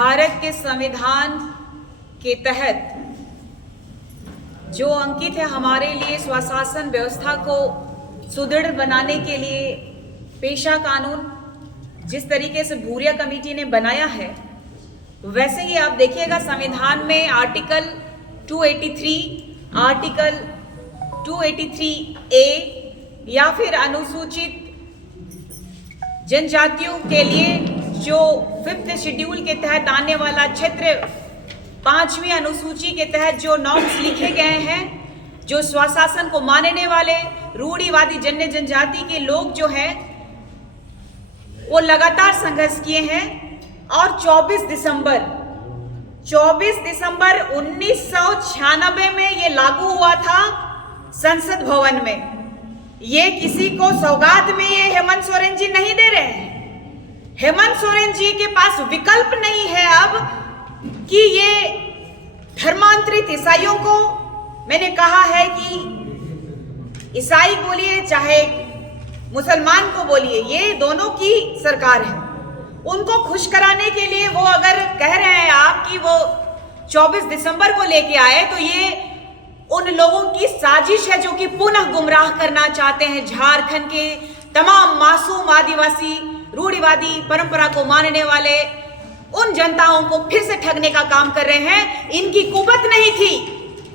भारत के संविधान के तहत जो अंकित है हमारे लिए स्वशासन व्यवस्था को सुदृढ़ बनाने के लिए पेशा कानून जिस तरीके से भूरिया कमेटी ने बनाया है, वैसे ही आप देखिएगा संविधान में आर्टिकल 283, आर्टिकल 283A या फिर अनुसूचित जनजातियों के लिए जो 5th शेड्यूल के तहत आने वाला क्षेत्र 5वीं अनुसूची के तहत जो नॉर्म्स लिखे गए हैं, जो स्वशासन को मानने वाले रूढ़िवादी जन्य जनजाति के लोग जो हैं वो लगातार संघर्ष किए हैं और 24 दिसंबर 1996 में ये लागू हुआ था संसद भवन में। ये किसी को सौगात में ये हेमंत सोरेन जी नहीं दे रहे हैं। हेमंत सोरेन जी के पास विकल्प नहीं है अब कि ये धर्मांतरित ईसाइयों को, मैंने कहा है कि ईसाई बोलिए चाहे मुसलमान को बोलिए, ये दोनों की सरकार है। उनको खुश कराने के लिए वो अगर कह रहे हैं आप कि वो 24 दिसंबर को लेके आए, तो ये उन लोगों की साजिश है जो कि पुनः गुमराह करना चाहते हैं झारखंड के तमाम मासूम आदिवासी रूढ़िवादी परंपरा को मानने वाले उन जनताओं को फिर से ठगने का काम कर रहे हैं। इनकी कुवत नहीं थी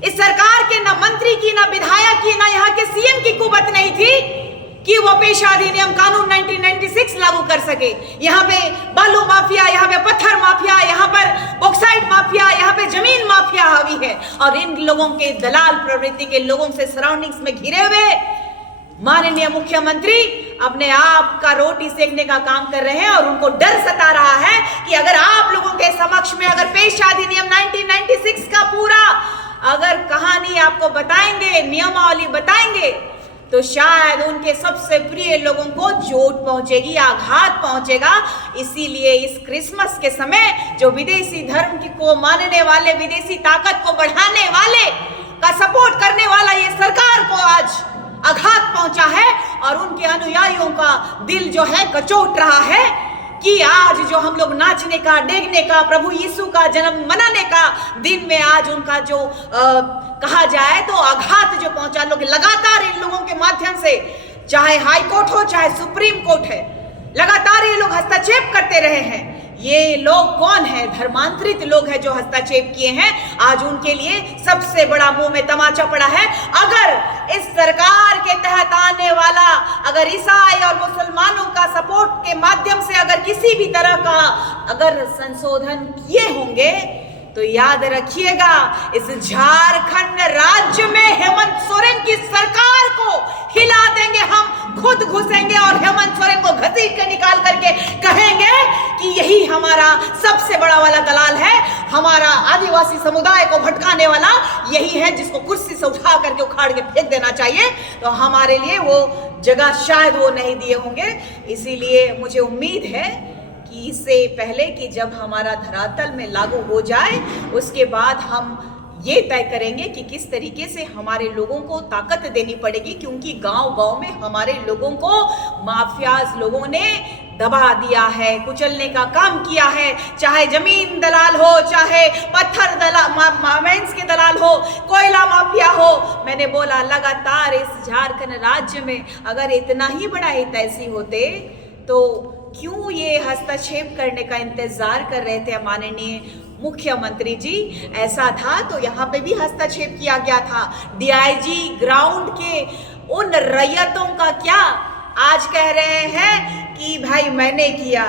इस सरकार के, ना मंत्री की, ना विधायक की, ना यहाँ के सीएम की कुवत नहीं थी कि वो पेशा अधिनियम कानून 1996 लागू कर सके। यहाँ पे बालू माफिया, यहाँ पे पत्थर माफिया, यहाँ पर बॉक्साइट माफिया, यहाँ पे जमीन माफिया हावी है और इन लोगों के दलाल प्रवृत्ति के लोगों से सराउंडिंग्स में घिरे हुए माननीय मुख्यमंत्री अपने आप का रोटी सेकने का काम कर रहे हैं और उनको डर सता रहा है कि अगर आप लोगों के समक्ष में अगर पेशा अधिनियम 1996 का पूरा अगर कहानी आपको बताएंगे, नियमावली बताएंगे, तो शायद उनके सबसे प्रिय लोगों को चोट पहुंचेगी, आघात पहुंचेगा। इसीलिए इस क्रिसमस के समय जो विदेशी धर्म को मानने वाले, विदेशी ताकत को बढ़ाने वाले का सपोर्ट करने वाला ये सरकार को आज आघात पहुंचा है और उनके अनुयायियों का दिल जो है कचोट रहा है कि आज जो हम लोग नाचने का, डेगने का, प्रभु यीशु का जन्म मनाने का दिन में आज उनका जो कहा जाए तो आघात जो पहुंचा, लोग लगातार इन लोगों के माध्यम से, चाहे हाई कोर्ट हो चाहे सुप्रीम कोर्ट है, लगातार ये लोग हस्तक्षेप करते रहे हैं। ये लोग कौन है? धर्मांतरित लोग हैं जो हस्तक्षेप किए हैं। आज उनके लिए सबसे बड़ा मुंह में तमाचा पड़ा है। अगर इस सरकार के तहत आने वाला अगर ईसाई और मुसलमानों का सपोर्ट के माध्यम से अगर किसी भी तरह का अगर संशोधन किए होंगे तो याद रखिएगा, इस झारखंड राज्य में हेमंत सोरेन की सरकार को हिला देंगे हम, खुद घुसेंगे और हेमंत सोरेन को घसीट के निकाल करके कहेंगे कि यही हमारा सबसे बड़ा वाला दलाल है, हमारा आदिवासी समुदाय को भटकाने वाला यही है जिसको कुर्सी से उठा करके उखाड़ के फेंक देना चाहिए। तो हमारे लिए वो जगह शायद वो नहीं दिए होंगे। इसीलिए मुझे उम्मीद है कि इससे पहले कि जब हमारा धरातल में लागू हो जाए उसके बाद हम ये तय करेंगे कि किस तरीके से हमारे लोगों को ताकत देनी पड़ेगी, क्योंकि गांव-गांव में हमारे लोगों को माफियाज लोगों ने दबा दिया है, कुचलने का काम किया है। चाहे जमीन दलाल हो, चाहे पत्थर माइंस के दलाल हो, कोयला माफिया हो। मैंने बोला लगातार इस झारखंड राज्य में अगर इतना ही बड़ा हितैषी होते तो क्यों ये हस्तक्षेप करने का इंतजार कर रहे थे माननीय मुख्यमंत्री जी? ऐसा था तो यहाँ पे भी हस्तक्षेप किया गया था। डीआईजी ग्राउंड के उन रैयतों का क्या आज कह रहे हैं कि भाई मैंने किया।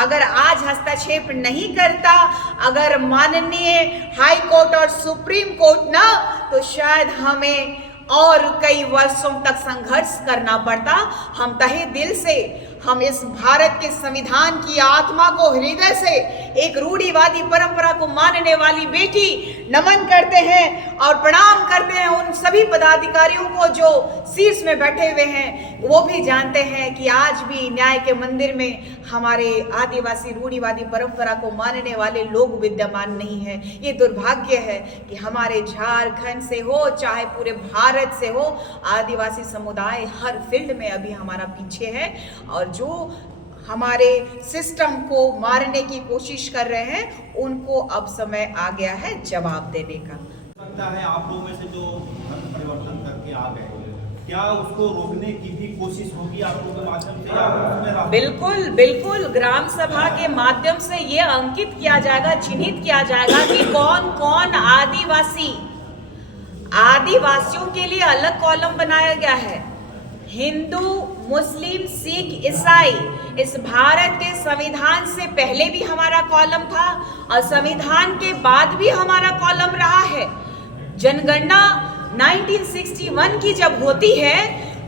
अगर आज हस्तक्षेप नहीं करता अगर माननीय हाई कोर्ट और सुप्रीम कोर्ट ना, तो शायद हमें और कई वर्षों तक संघर्ष करना पड़ता। हम तहे दिल से हम इस भारत के संविधान की आत्मा को हृदय से एक रूढ़िवादी परंपरा को मानने वाली बेटी नमन करते हैं और प्रणाम करते हैं उन सभी पदाधिकारियों को जो शीर्ष में बैठे हुए हैं। वो भी जानते हैं कि आज भी न्याय के मंदिर में हमारे आदिवासी रूढ़िवादी परंपरा को मानने वाले लोग विद्यमान नहीं है। ये दुर्भाग्य है कि हमारे झारखंड से हो चाहे पूरे भारत से हो, आदिवासी समुदाय हर फील्ड में अभी हमारा पीछे है और जो हमारे सिस्टम को मारने की कोशिश कर रहे हैं, उनको अब समय आ गया है जवाब देने का। लगता है आप लोगों में से जो धर्म परिवर्तन करके आ गए, क्या उसको रोकने की भी कोशिश होगी आप लोगों के माध्यम से या उसमें? बिल्कुल बिल्कुल, ग्राम सभा के माध्यम से ये अंकित किया जाएगा, चिन्हित किया जाएगा कि कौन कौन आदिवासियों के लिए अलग कॉलम बनाया गया है। हिंदू, मुस्लिम, सिख, ईसाई, इस भारत के संविधान से पहले भी हमारा कॉलम था और संविधान के बाद भी हमारा कॉलम रहा है। जनगणना 1961 की जब होती है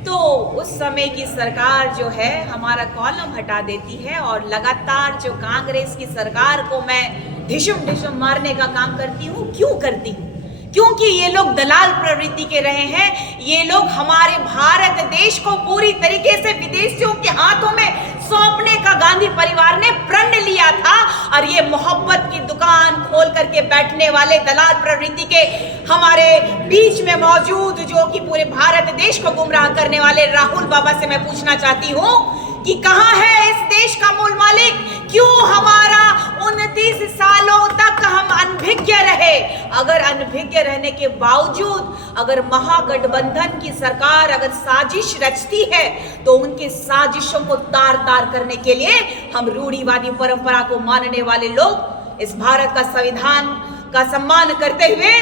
तो उस समय की सरकार जो है हमारा कॉलम हटा देती है और लगातार जो कांग्रेस की सरकार को मैं ढिशुम ढिशुम मारने का काम करती हूँ। क्यों करती हूँ? क्योंकि ये लोग दलाल प्रवृत्ति के रहे हैं। ये लोग हमारे भारत देश को पूरी तरीके से विदेशियों के हाथों में सौंपने का गांधी परिवार ने प्रण लिया था और ये मोहब्बत की दुकान खोल करके बैठने वाले दलाल प्रवृत्ति के हमारे बीच में मौजूद जो कि पूरे भारत देश को गुमराह करने वाले राहुल बाबा से मैं पूछना चाहती हूँ कि कहाँ है इस देश का मूल मालिक? क्यों हमारा 29 सालों तक हम अनभिज्ञ रहे? अगर अनभिज्ञ रहने के बावजूद अगर महागठबंधन की सरकार अगर साजिश रचती है तो उनके साजिशों को तार तार करने के लिए हम रूढ़िवादी परंपरा को मानने वाले लोग इस भारत का संविधान का सम्मान करते हुए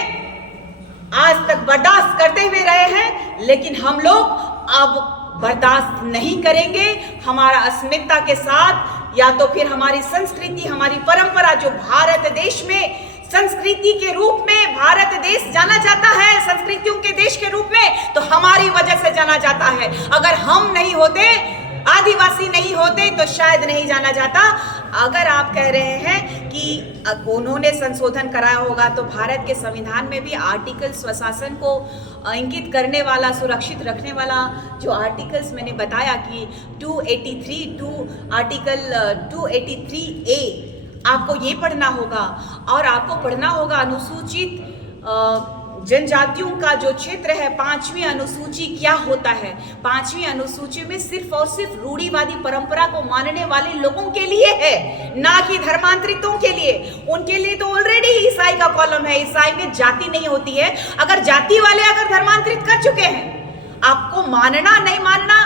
आज तक बर्दाश्त करते हुए रहे हैं, लेकिन हम लोग अब बर्दाश्त नहीं करेंगे। हमारा अस्मिता के साथ या तो फिर हमारी संस्कृति, हमारी परंपरा जो भारत देश में संस्कृति के रूप में भारत देश जाना जाता है, संस्कृतियों के देश के रूप में, तो हमारी वजह से जाना जाता है। अगर हम नहीं होते, आदिवासी नहीं होते तो शायद नहीं जाना जाता। अगर आप कह रहे हैं कि उन्होंने संशोधन कराया होगा तो भारत के संविधान में भी आर्टिकल स्वशासन को इंगित करने वाला, सुरक्षित रखने वाला जो आर्टिकल्स मैंने बताया कि 283 आर्टिकल 283A आपको ये पढ़ना होगा और आपको पढ़ना होगा अनुसूचित जनजातियों का जो क्षेत्र है, 5वीं अनुसूची क्या होता है। 5वीं अनुसूची में सिर्फ और सिर्फ रूढ़िवादी परंपरा को मानने वाले लोगों के लिए है, ना कि धर्मांतरितों के लिए। उनके लिए तो ऑलरेडी ईसाई का कॉलम है। ईसाई में जाति नहीं होती है। अगर जाति वाले अगर धर्मांतरित कर चुके हैं, आपको मानना नहीं मानना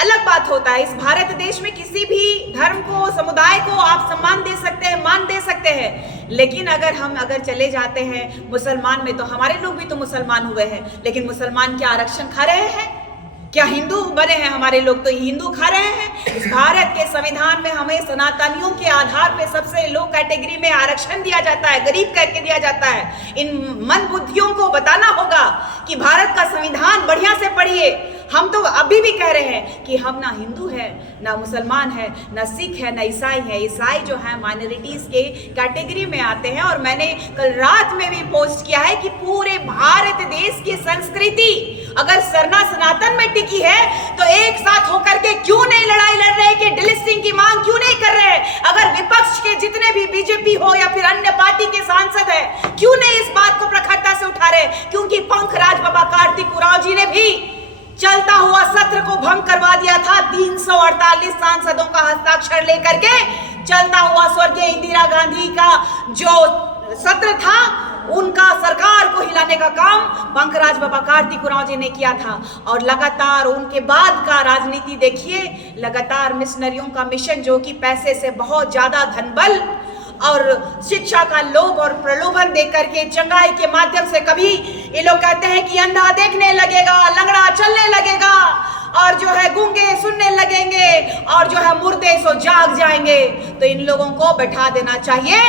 अलग बात होता है। इस भारत देश में किसी भी धर्म को, समुदाय को आप सम्मान दे सकते हैं, मान दे सकते हैं, लेकिन अगर चले जाते हैं मुसलमान में तो हमारे लोग भी तो मुसलमान हुए हैं, लेकिन मुसलमान क्या आरक्षण खा रहे हैं? क्या हिंदू बने हैं हमारे लोग तो हिंदू खा रहे हैं? इस भारत के संविधान में हमें सनातनियों के आधार पे सबसे लो कैटेगरी में आरक्षण दिया जाता है, गरीब कह के दिया जाता है। इन मन बुद्धियों को बताना होगा कि भारत का संविधान बढ़िया से पढ़िए। हम तो अभी भी कह रहे हैं कि हम ना हिंदू है, ना मुसलमान है, ना सिख है, ना ईसाई है। ईसाई जो है माइनॉरिटीज के कैटेगरी में आते हैं। और मैंने कल रात में भी पोस्ट किया है कि पूरे भारत देश की संस्कृति अगर सरना सनातन में टिकी है तो एक साथ होकर के क्यों नहीं लड़ाई लड़ रहे कि डिलिस्टिंग की मांग क्यों नहीं कर रहे? अगर विपक्ष के जितने भी बीजेपी हो या फिर अन्य पार्टी के सांसद है, क्यों नहीं इस बात को प्रखरता से उठा रहे? क्योंकि पंकराज बाबा कार्तिक उरांव जी ने भी चलता हुआ सत्र को भंग करवा दिया था। 348 सांसदों का हस्ताक्षर लेकर के चलता हुआ स्वर्गीय इंदिरा गांधी का जो सत्र था, उनका सरकार को हिलाने का काम पंकराज बाबा कार्तिक उरांव जी ने किया था। और लगातार उनके बाद का राजनीति देखिए, लगातार मिशनरियों का मिशन जो कि पैसे से बहुत ज्यादा धनबल और शिक्षा का लोभ और प्रलोभन देकर के चंगाई के माध्यम से, कभी ये लोग कहते हैं कि अंधा देखने लगेगा, लंगड़ा चलने लगेगा, और जो है गूंगे सुनने लगेंगे, और जो है मुर्दे सो जाग जाएंगे। तो इन लोगों को बैठा देना चाहिए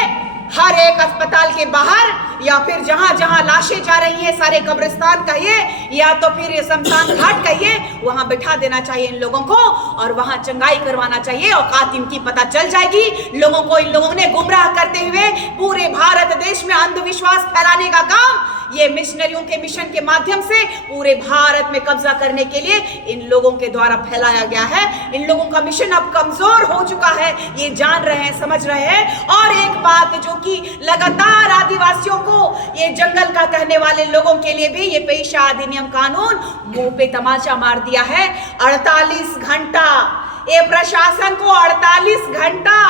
हर एक अस्पताल के बाहर, या फिर जहां जहां लाशें जा रही हैं, सारे कब्रिस्तान कहिए या तो फिर शमशान घाट कहिए, वहां बैठा देना चाहिए इन लोगों को और वहां चंगाई करवाना चाहिए। औकात इनकी पता चल जाएगी लोगों को। इन लोगों ने गुमराह करते हुए पूरे भारत देश में अंधविश्वास फैलाने का काम ये मिशनरियों के मिशन के माध्यम से पूरे भारत में कब्जा करने के लिए इन लोगों के द्वारा फैलाया गया है। इन लोगों का मिशन अब कमजोर हो चुका है, ये जान रहे हैं, समझ रहे हैं। और एक बात जो कि लगातार आदिवासियों को, ये जंगल का कहने वाले लोगों के लिए भी ये पेशा अधिनियम कानून मुंह पे तमाचा मार दिया है। 48 घंटा ये प्रशासन को 48 घंटा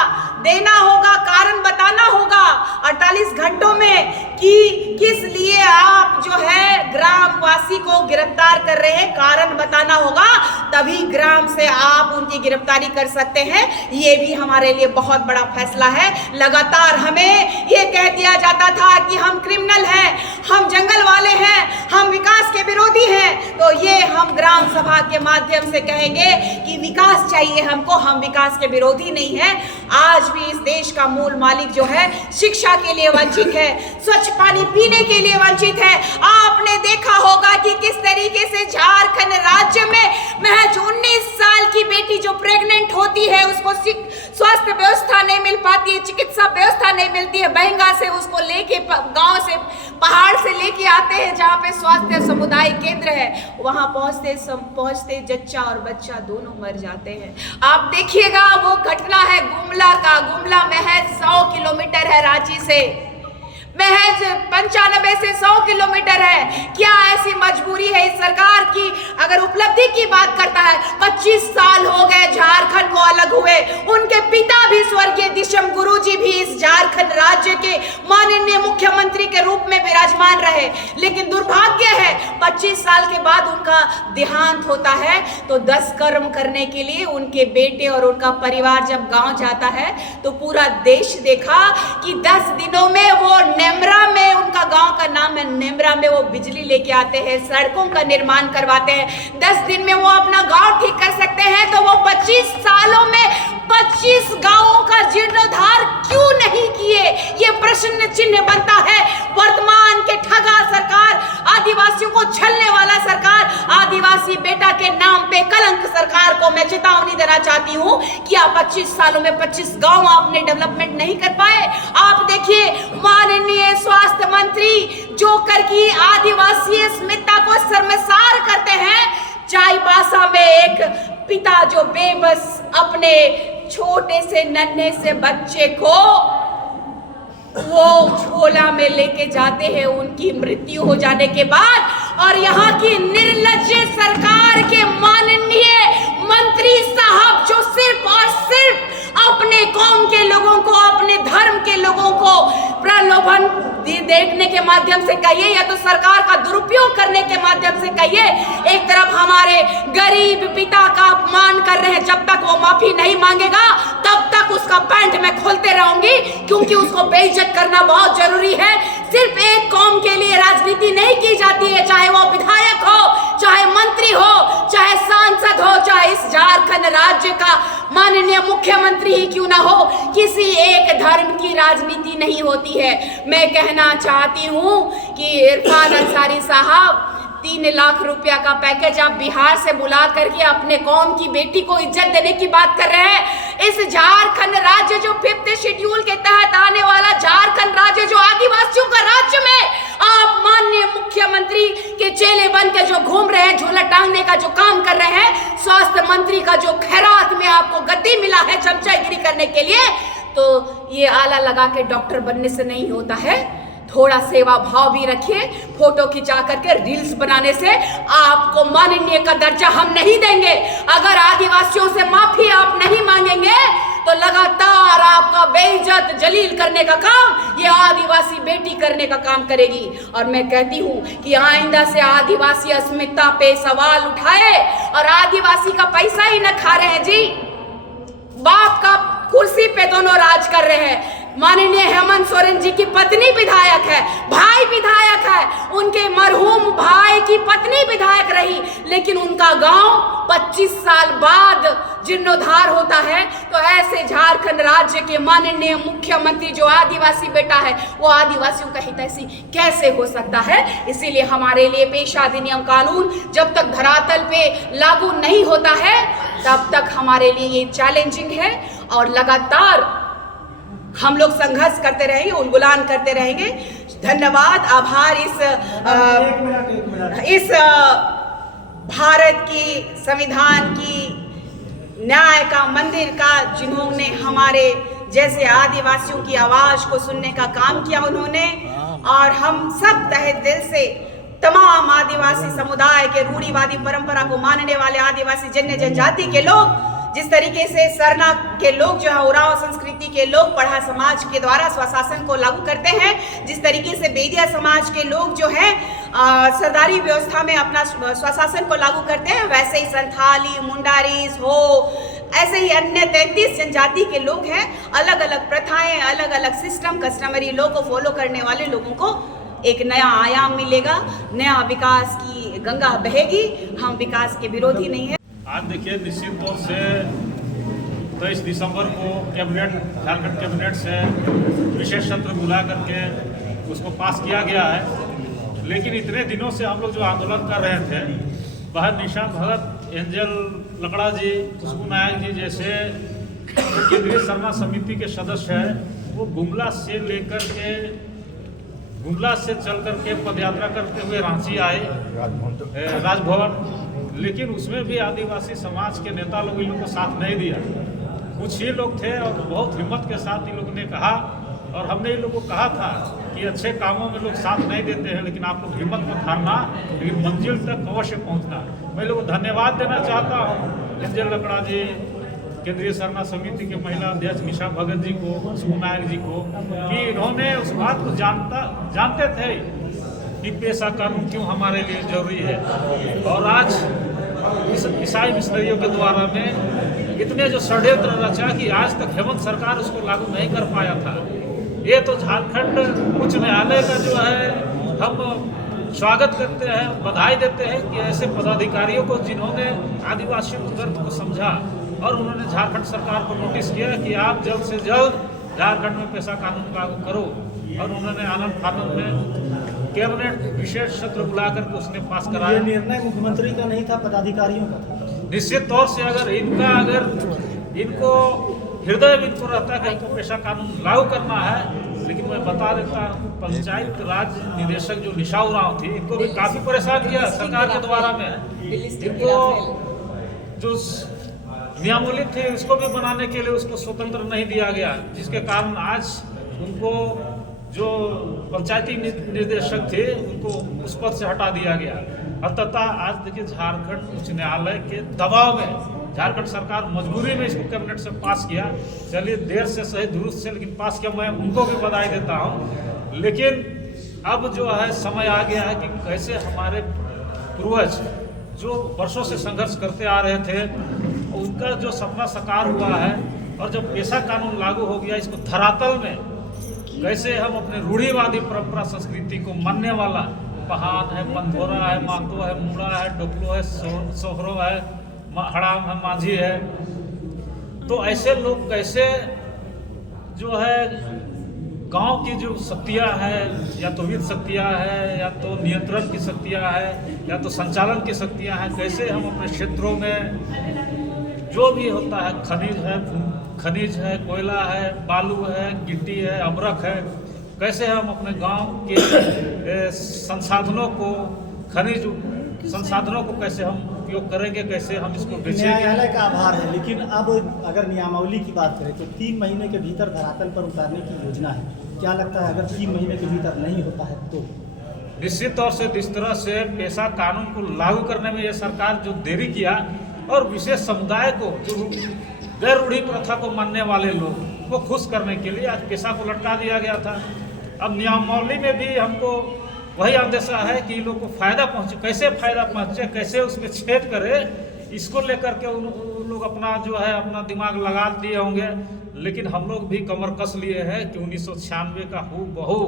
देना होगा, कारण बताना होगा 48 घंटों में कि किस लिए आप जो है ग्रामवासी को गिरफ्तार कर रहे हैं, कारण बताना होगा, तभी ग्राम से आप उनकी गिरफ्तारी कर सकते हैं। ये भी हमारे लिए बहुत बड़ा फैसला है। लगातार हमें ये कह दिया जाता था कि हम क्रिमिनल हैं, हम जंगल वाले हैं, हम विकास के विरोधी हैं, तो ये हम ग्राम सभा के माध्यम से कहेंगे कि विकास चाहिए हमको, हम विकास के विरोधी नहीं हैं। आज भी इस देश का मूल मालिक जो है शिक्षा के लिए वंचित है, स्वच्छ पानी पीने के लिए वंचित है। आपने देखा होगा कि किस तरीके से झारखंड राज्य में महज 19 साल की बेटी जो प्रेग्नेंट होती है उसको स्वास्थ्य व्यवस्था नहीं मिल पाती है, चिकित्सा व्यवस्था नहीं मिलती है। बहंगा से उसको लेके गांव से पहाड़ से लेके आते हैं जहाँ पे स्वास्थ्य समुदाय केंद्र है, वहां पहुंचते जच्चा और बच्चा दोनों मर जाते हैं। आप देखिएगा वो घटना है गुमला का। गुमला महज 100 किलोमीटर है रांची से, महज 95 से 100 किलोमीटर है। क्या ऐसी मजबूरी है इस सरकार की? अगर उपलब्धि की बात करता है, 25 साल हो गए झारखंड को अलग हुए, उनके पिता भी स्वर्गीय दिशम गुरुजी भी इस झारखंड राज्य के माननीय मुख्यमंत्री के रूप में विराजमान रहे, लेकिन दुर्भाग्य है 25 साल के बाद उनका देहांत होता है तो 10 कर्म करने के लिए उनके बेटे और उनका परिवार जब गांव जाता है तो पूरा देश देखा कि 10 दिनों में वो नेमरा में, उनका गांव का नाम है नेमरा में, वो बिजली लेके आते हैं, सड़कों का निर्माण करवाते हैं। 10 दिन में वो अपना गांव ठीक कर सकते हैं, तो वो 25 सालों में 25 गांवों का जीर्णोद्धार क्यों नहीं किए? ये प्रश्न चिन्ह बनता है। वर्तमान के ठगा सरकार, आदिवासियों को छलने वाला सरकार, आदिवासी बेटा के नाम पे कलंक सरकार को मैं चेतावनी देना चाहती हूँ कि आप 25 सालों में 25 गांव आपने डेवलपमेंट नहीं कर पाए। आप देखिए माननीय स्वास्थ्य मंत्री जो कर की आदिवासी अस्मिता को शर्मसार करते हैं। चाईबासा में एक पिता जो बेबस अपने छोटे से नन्हे से बच्चे को वो झोला में लेके जाते हैं उनकी मृत्यु हो जाने के बाद, और यहाँ की निर्लज्ज सरकार के माननीय मंत्री साहब जो सिर्फ और सिर्फ अपने कौम के लोगों को, अपने धर्म के लोगों को प्रलोभन देखने के माध्यम से कहिए या तो सरकार का दुरुपयोग करने के माध्यम से कहिए, एक तरफ हमारे गरीब पिता का अपमान कर रहे हैं। जब तक वो माफी नहीं मांगेगा तब तक उसका पैंट मैं खोलते रहूंगी, क्योंकि उसको बेइज्जत करना बहुत जरूरी है। सिर्फ एक कौम के लिए राजनीति नहीं की जाती है, चाहे वो विधायक हो, चाहे मंत्री हो, चाहे सांसद हो, चाहे इस झारखंड राज्य का माननीय मुख्यमंत्री ही क्यों ना हो, किसी एक धर्म की राजनीति नहीं होती है। मैं कहना चाहती हूँ कि इरफान अंसारी साहब 3 लाख रुपया का पैकेज आप बिहार से बुला करके अपने कौम की बेटी को इज्जत देने की बात कर रहे हैं। इस झारखंड राज्य जो 5th शेड्यूल के तहत आने वाला झारखंड राज्य जो आदिवासियों का राज्य में आप माननीय मुख्यमंत्री के चेले बन के जो घूम रहे हैं, झोला टांगने का जो काम कर रहे हैं, स्वास्थ्य मंत्री का जो खैरात में आपको गद्दी मिला है चमचागिरी करने के लिए, तो ये आला लगा के डॉक्टर बनने से नहीं होता है। थोड़ा सेवा भाव भी रखिए। फोटो खिंचा करके रील्स बनाने से आपको माननीय का दर्जा हम नहीं देंगे। अगर आदिवासियों से माफी आप नहीं मांगेंगे तो लगातार आपका बेइज्जत जलील करने का काम ये आदिवासी बेटी करने का काम करेगी। और मैं कहती हूँ कि आइंदा से आदिवासी अस्मिता पे सवाल उठाए और आदिवासी का पैसा ही न खा रहे हैं जी, बाप का कुर्सी पे दोनों राज कर रहे हैं। माननीय हेमंत सोरेन जी की पत्नी विधायक है, भाई विधायक है, उनके मरहूम भाई की पत्नी विधायक रही, लेकिन उनका गांव 25 साल बाद जीर्णोद्धार होता है। तो ऐसे झारखंड राज्य के माननीय मुख्यमंत्री जो आदिवासी बेटा है वो आदिवासियों का हितैषी कैसे हो सकता है? इसीलिए हमारे लिए पेशा अधिनियम कानून जब तक धरातल पे लागू नहीं होता है तब तक हमारे लिए ये चैलेंजिंग है, और लगातार हम लोग संघर्ष करते रहेंगे, उलगुलान करते रहेंगे। धन्यवाद, आभार इस भारत की संविधान की न्याय का मंदिर का, जिन्होंने हमारे जैसे आदिवासियों की आवाज को सुनने का काम किया उन्होंने। और हम सब तहे दिल से तमाम आदिवासी समुदाय के रूढ़िवादी परंपरा को मानने वाले आदिवासी जन्य जनजाति के लोग जिस तरीके से सरना के लोग जो है उरांव संस्कृति के लोग पढ़ा समाज के द्वारा स्वशासन को लागू करते हैं, जिस तरीके से बेदिया समाज के लोग जो है सरदारी व्यवस्था में अपना स्वशासन को लागू करते हैं, वैसे ही संथाली, मुंडारीज हो, ऐसे ही अन्य 33 जनजाति के लोग हैं। अलग अलग प्रथाएं, अलग अलग सिस्टम, कस्टमरी लॉ को फॉलो करने वाले लोगों को एक नया आयाम मिलेगा, नया विकास की गंगा बहेगी। हम विकास के विरोधी नहीं है। आज देखिए, निश्चित तौर से 23 दिसंबर को झारखंड कैबिनेट से विशेष सत्र बुला करके उसको पास किया गया है। लेकिन इतने दिनों से हम लोग जो आंदोलन कर रहे थे, वह निशा भगत, एंजल लकड़ा जी, खुशबू नायक जी जैसे केंद्रीय सरना समिति के सदस्य हैं, वो गुमला से चल करके पदयात्रा करते हुए रांची आए, राजभवन। लेकिन उसमें भी आदिवासी समाज के नेता लोग इन लोग को साथ नहीं दिया। कुछ ही लोग थे और बहुत हिम्मत के साथ इन लोगों ने कहा, और हमने इन लोगों को कहा था कि अच्छे कामों में लोग साथ नहीं देते हैं, लेकिन आप लोग हिम्मत मत हारना, लेकिन मंजिल तक अवश्य पहुंचना। मैं लोगों को धन्यवाद देना चाहता हूँ एंजल लकड़ा जी, केंद्रीय सरना समिति के महिला अध्यक्ष निशा भगत जी को, खुशबू नायक जी को, कि इन्होंने उस बात को जानते थे कि पेशा कानून क्यों हमारे लिए जरूरी है। और आज इस ईसाई मिशनरियों के द्वारा में इतने जो षड्यंत्र रचा कि आज तक हेमंत सरकार उसको लागू नहीं कर पाया था। ये तो झारखंड उच्च न्यायालय का जो है हम स्वागत करते हैं, बधाई देते हैं कि ऐसे पदाधिकारियों को जिन्होंने आदिवासियों के दर्द को समझा और उन्होंने झारखंड सरकार को नोटिस किया कि आप जल्द से जल्द झारखंड में पेशा कानून लागू करो। और उन्होंने आनंद फानंद में कैबिनेट विशेष सत्र बुला करके उसने पास कराया। निर्णय मुख्यमंत्री का नहीं था, पदाधिकारियों का था। निश्चित तौर से अगर इनको हृदय में इनको रहता है कि हमको पेशा कानून लागू करना है, लेकिन मैं बता देता हूँ, पंचायत राज निदेशक जो निशा उरांव थी, इनको भी काफी परेशान किया सरकार के द्वारा में। इनको जो नियमावली थी उसको भी बनाने के लिए उसको स्वतंत्र नहीं दिया गया, जिसके कारण आज उनको जो पंचायती निर्देशक थे उनको उस पद से हटा दिया गया। अंततः आज देखिए, झारखंड उच्च न्यायालय के दबाव में झारखंड सरकार मजबूरी में इसको कैबिनेट से पास किया। चलिए, देर से सही दुरुस्त से, लेकिन पास किया। मैं उनको भी बधाई देता हूँ। लेकिन अब जो है समय आ गया है कि कैसे हमारे पूर्वज जो वर्षों से संघर्ष करते आ रहे थे, उनका जो सपना साकार हुआ है, और जब पेशा कानून लागू हो गया, इसको धरातल में कैसे हम अपने रूढ़िवादी परंपरा संस्कृति को मानने वाला पहान है, बंधोरा है, मातो है, मुड़ा है, डोकलो है, सोहरो है, हड़ाम है, माझी है, तो ऐसे लोग कैसे जो है गांव की जो शक्तियाँ हैं, या तो वित्त शक्तियाँ हैं, या तो नियंत्रण की शक्तियाँ हैं, या तो संचालन की शक्तियाँ हैं, कैसे हम अपने क्षेत्रों में जो भी होता है, खनिज है, कोयला है, बालू है, गिट्टी है, अमरक है, कैसे हम अपने गांव के संसाधनों को, खनिज संसाधनों को कैसे हम उपयोग करेंगे, कैसे हम इसको बेचेंगे। न्यायालय का आभार है, लेकिन अब अगर नियमावली की बात करें तो 3 महीने के भीतर धरातल पर उतारने की योजना है। क्या लगता है, अगर 3 महीने के भीतर नहीं होता है तो? निश्चित तौर से जिस तरह से पेशा कानून को लागू करने में ये सरकार जो देरी किया, और विशेष समुदाय को, जो गैर रूढ़ी प्रथा को मानने वाले लोग को खुश करने के लिए आज पेशा को लटका दिया गया था। अब नियमावली में भी हमको वही अंदेशा है कि लोग को फायदा पहुंचे, कैसे फायदा पहुंचे, कैसे उसमें छेद करे, इसको लेकर के उन लोग अपना जो है अपना दिमाग लगा दिए होंगे। लेकिन हम लोग भी कमर कस लिए हैं कि 1996 का हूबहू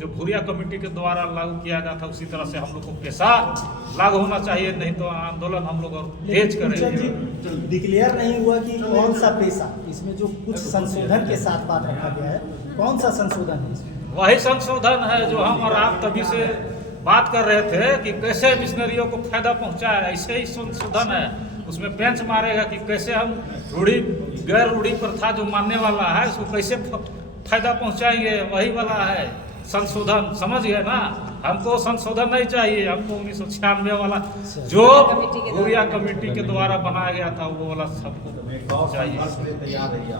जो भूरिया कमेटी के द्वारा लागू किया गया था, उसी तरह से हम लोग को पेशा लागू होना चाहिए, नहीं तो आंदोलन हम लोग और तेज करेंगे। डिक्लेयर नहीं हुआ कि कौन सा पेशा, इसमें जो कुछ संशोधन के साथ बात रखा गया है, कौन सा संशोधन है इसमें? वही संशोधन है जो हम और आप तभी से बात कर रहे थे कि कैसे मिशनरियों को फायदा पहुंचाए, ऐसे ही संशोधन है। उसमें बेंच मारेगा कि कैसे हम गैर रूढ़ी प्रथा जो मानने वाला है उसको कैसे फायदा पहुंचाएंगे, वही वाला है संशोधन। समझ गए ना? हमको संशोधन नहीं चाहिए, हमको 1996 वाला जो भूरिया कमेटी के द्वारा बनाया गया था वो वाला सबको चाहिए।